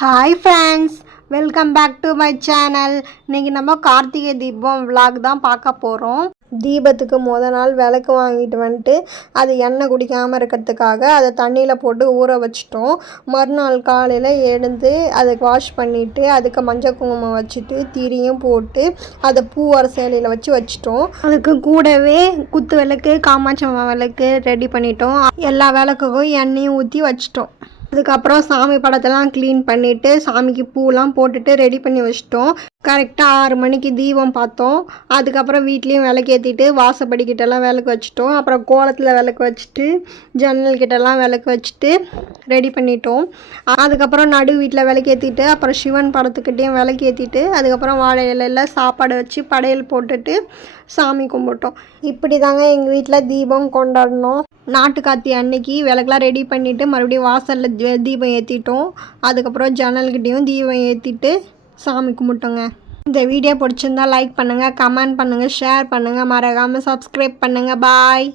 Hi friends, welcome back to my channel. இன்றைக்கி நம்ம Karthigai Deepam vlog தான் பார்க்க போகிறோம். தீபத்துக்கு நாள் விளக்கு வாங்கிட்டு வந்துட்டு அது எண்ணெய் குடிக்காமல் இருக்கிறதுக்காக அதை தண்ணியில் போட்டு ஊற வச்சிட்டோம். மறுநாள் காலையில் எழுந்து அதை வாஷ் பண்ணிவிட்டு அதுக்கு மஞ்சள் குங்குமம் வச்சுட்டு திரியும் போட்டு அதை பூவார சேலையில் வச்சிட்டோம். அதுக்கு கூடவே குத்து விளக்கு, காமாட்சம்மா விளக்கு ரெடி பண்ணிட்டோம். எல்லா விளக்குக்கும் எண்ணெயும் ஊற்றி வச்சிட்டோம். அதுக்கப்புறம் சாமி படத்தெல்லாம் க்ளீன் பண்ணிவிட்டு சாமிக்கு பூலாம் போட்டுட்டு ரெடி பண்ணி வச்சிட்டோம். கரெக்டாக 6 மணிக்கு தீபம் பார்த்தோம். அதுக்கப்புறம் வீட்லேயும் விளக்கேற்றிட்டு வாசப்படிக்கிட்டெல்லாம் விளக்கு வச்சுட்டோம். அப்புறம் கோலத்தில் விளக்கு வச்சுட்டு ஜன்னல்கிட்டலாம் விளக்கு வச்சுட்டு ரெடி பண்ணிட்டோம். அதுக்கப்புறம் நடு வீட்டில் விளக்கேற்றிட்டு அப்புறம் சிவன் படத்துக்கிட்டேயும் விளக்கேற்றிட்டு அதுக்கப்புறம் வாழை இலையில் சாப்பாடு வச்சு படையல் போட்டுட்டு சாமி கும்பிட்டோம். இப்படி தாங்க எங்கள் வீட்டில் தீபம் கொண்டாடணும். நாட்டு கார்த்திகை அன்னைக்கு விளக்கெலாம் ரெடி பண்ணிவிட்டு மறுபடியும் வாசலில் தீபம் ஏற்றிட்டோம். அதுக்கப்புறம் ஜன்னல்கிட்டையும் தீபம் ஏற்றிட்டு சாமி கும்பிட்டோங்க. இந்த வீடியோ பிடிச்சிருந்தா லைக் பண்ணுங்கள், கமெண்ட் பண்ணுங்கள், ஷேர் பண்ணுங்கள், மறக்காமல் சப்ஸ்கிரைப் பண்ணுங்கள். பாய்.